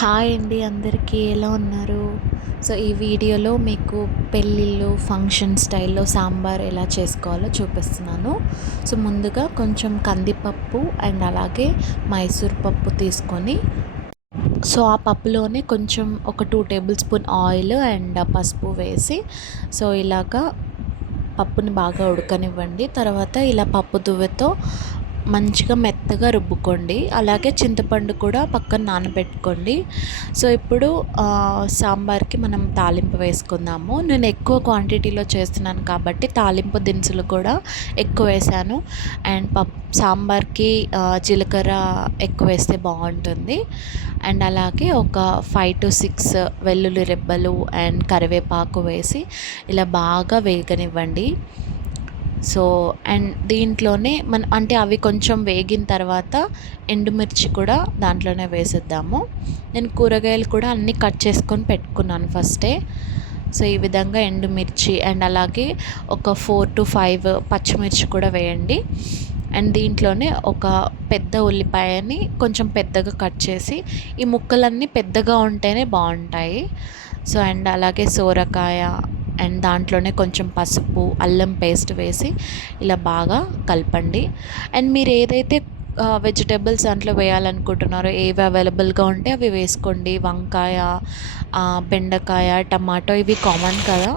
Hi అండి అందరికీ ఎలా ఉన్నారు? సో ఈ వీడియోలో మీకు పెళ్ళిళ్ళు ఫంక్షన్ స్టైల్లో సాంబార్ ఎలా చేసుకోవాలో చూపిస్తున్నాను. సో ముందుగా కొంచెం కందిపప్పు అండ్ అలాగే మైసూర్ పప్పు తీసుకొని సో ఆ పప్పులోనే కొంచెం ఒక two tablespoon oil and పసుపు వేసి సో ఇలాగా పప్పుని బాగా ఉడకనివ్వండి. తర్వాత ఇలా పప్పు దువ్వెతో మంచిగా మెత్తగా రుబ్బుకోండి. అలాగే చింతపండు కూడా పక్కన నానబెట్టుకోండి. సో ఇప్పుడు సాంబార్కి మనం తాలింపు వేసుకుందాము. నేను ఎక్కువ క్వాంటిటీలో చేస్తున్నాను కాబట్టి తాలింపు దినుసులు కూడా ఎక్కువ వేసాను. అండ్ పప్ సాంబార్కి జీలకర్ర ఎక్కువ వేస్తే బాగుంటుంది. అండ్ అలాగే ఒక ఫైవ్ టు సిక్స్ వెల్లుల్లి రెబ్బలు అండ్ కరివేపాకు వేసి ఇలా బాగా వేగనివ్వండి. సో అండ్ దీంట్లోనే మన అంటే అవి కొంచెం వేగిన తర్వాత ఎండుమిర్చి కూడా దాంట్లోనే వేసేద్దాము. నేను కూరగాయలు కూడా అన్నీ కట్ చేసుకొని పెట్టుకున్నాను ఫస్టే. సో ఈ విధంగా ఎండుమిర్చి అండ్ అలాగే ఒక ఫోర్ టు ఫైవ్ పచ్చిమిర్చి కూడా వేయండి. అండ్ దీంట్లోనే ఒక పెద్ద ఉల్లిపాయని కొంచెం పెద్దగా కట్ చేసి ఈ ముక్కలన్నీ పెద్దగా ఉంటేనే బాగుంటాయి. సో అండ్ అలాగే సోరకాయ అండ్ దాంట్లోనే కొంచెం పసుపు అల్లం పేస్ట్ వేసి ఇలా బాగా కలపండి. అండ్ మీరు ఏదైతే వెజిటేబుల్స్ దాంట్లో వేయాలనుకుంటున్నారో. ఏవి అవైలబుల్గా ఉంటే అవి వేసుకోండి. వంకాయ బెండకాయ టమాటో ఇవి కామన్ కదా.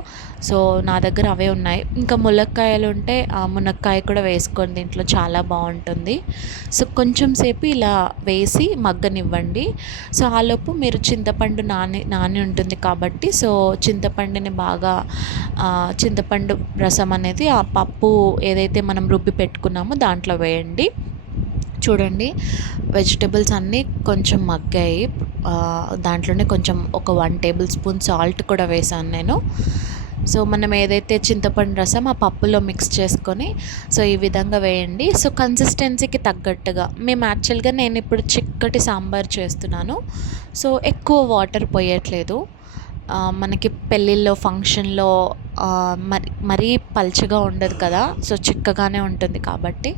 సో నా దగ్గర అవే ఉన్నాయి. ఇంకా ములక్కాయలు ఉంటే ఆ మునక్కాయ కూడా వేసుకోండి. దీంట్లో చాలా బాగుంటుంది. సో కొంచెం సేపు ఇలా వేసి మగ్గనివ్వండి. సో ఆలోపు మీరు చింతపండు నాని నాని ఉంటుంది కాబట్టి సో చింతపండుని బాగా చింతపండు రసం అనేది ఆ పప్పు ఏదైతే మనం రుబ్బి పెట్టుకున్నామో దాంట్లో వేయండి. చూడండి. వెజిటబుల్స్ అన్నీ కొంచెం మగ్గాయి. దాంట్లోనే కొంచెం ఒక వన్ టేబుల్ స్పూన్ సాల్ట్ కూడా వేసాను నేను. సో మనం ఏదైతే చింతపండు రసం ఆ పప్పులో మిక్స్ చేసుకొని సో ఈ విధంగా వేయండి. సో కన్సిస్టెన్సీకి తగ్గట్టుగా. మేము యాక్చువల్గా నేను ఇప్పుడు చిక్కటి సాంబార్ చేస్తున్నాను. సో ఎక్కువ వాటర్ పోయట్లేదు. మనకి పెళ్ళిళ్ళలో ఫంక్షన్లో మరి మరీ పల్చగా ఉండదు కదా. సో చిక్కగానే ఉంటుంది కాబట్టి.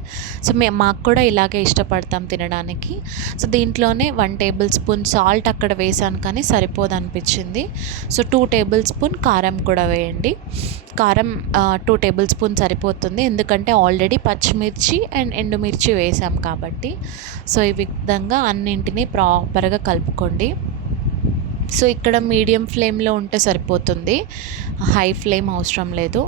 సో మేము మాకు కూడా ఇలాగే ఇష్టపడతాం తినడానికి. సో దీంట్లోనే వన్ టేబుల్ స్పూన్ సాల్ట్ అక్కడ వేసాను కానీ సరిపోదు అనిపించింది సో టూ టేబుల్ స్పూన్ కారం కూడా వేయండి. కారం టూ టేబుల్ స్పూన్ సరిపోతుంది. ఎందుకంటే ఆల్రెడీ పచ్చిమిర్చి అండ్ ఎండుమిర్చి వేసాం కాబట్టి. సో ఈ విధంగా అన్నింటినీ ప్రాపర్గా కలుపుకోండి. సో ఇక్కడ మీడియం ఫ్లేమ్లో ఉంటే సరిపోతుంది. హై ఫ్లేమ్ అవసరం లేదు.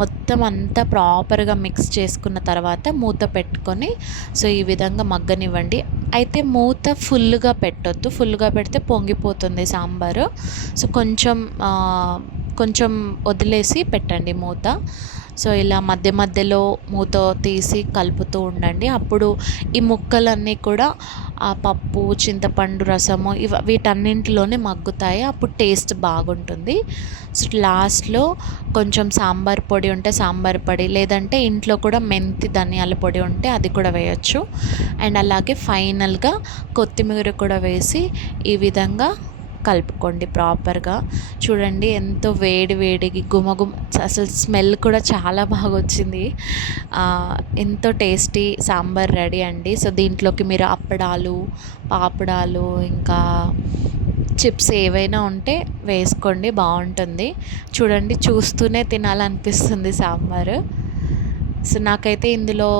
మొత్తం అంతా ప్రాపర్గా మిక్స్ చేసుకున్న తర్వాత మూత పెట్టుకొని సో ఈ విధంగా మగ్గనివ్వండి. అయితే మూత ఫుల్గా పెట్టొద్దు. ఫుల్గా పెడితే పొంగిపోతుంది సాంబారు. సో కొంచెం కొంచెం వదిలేసి పెట్టండి మూత. సో ఇలా మధ్య మధ్యలో మూత తీసి కలుపుతూ ఉండండి. అప్పుడు ఈ ముక్కలన్నీ కూడా ఆ పప్పు చింతపండు రసము ఇవ వీటన్నింటిలోనే మగ్గుతాయి. అప్పుడు టేస్ట్ బాగుంటుంది. సో లాస్ట్లో కొంచెం సాంబార్ పొడి ఉంటే సాంబార్ పొడి లేదంటే ఇంట్లో కూడా మెంతి ధనియాల పొడి ఉంటే అది కూడా వేయచ్చు. అండ్ అలాగే ఫైనల్గా కొత్తిమీర కూడా వేసి ఈ విధంగా కలుపుకోండి ప్రాపర్గా. చూడండి ఎంతో వేడి వేడికి గుమగుమ అసలు స్మెల్ కూడా చాలా బాగా వచ్చింది ఎంతో టేస్టీ సాంబార్ రెడీ అండి. సో దీంట్లోకి మీరు అప్పడాలు పాపడాలు ఇంకా చిప్స్ ఏవైనా ఉంటే వేసుకోండి బాగుంటుంది చూడండి చూస్తూనే తినాలనిపిస్తుంది సాంబారు. సో నాకైతే ఇందులో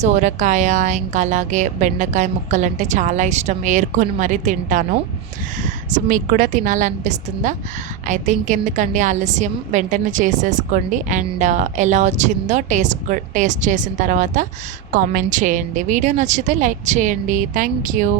సోరకాయ ఇంకా అలాగే బెండకాయ ముక్కలు అంటే చాలా ఇష్టం. ఏరుకొని మరీ తింటాను. సో మీకు కూడా తినాలనిపిస్తుందా? అయితే ఇంకెందుకండి ఆలస్యం? వెంటనే చేసేసుకోండి. అండ్ uh, ఎలా వచ్చిందో టేస్ట్ టేస్ట్ చేసిన తర్వాత కామెంట్ చేయండి. వీడియో నచ్చితే లైక్ చేయండి. Thank you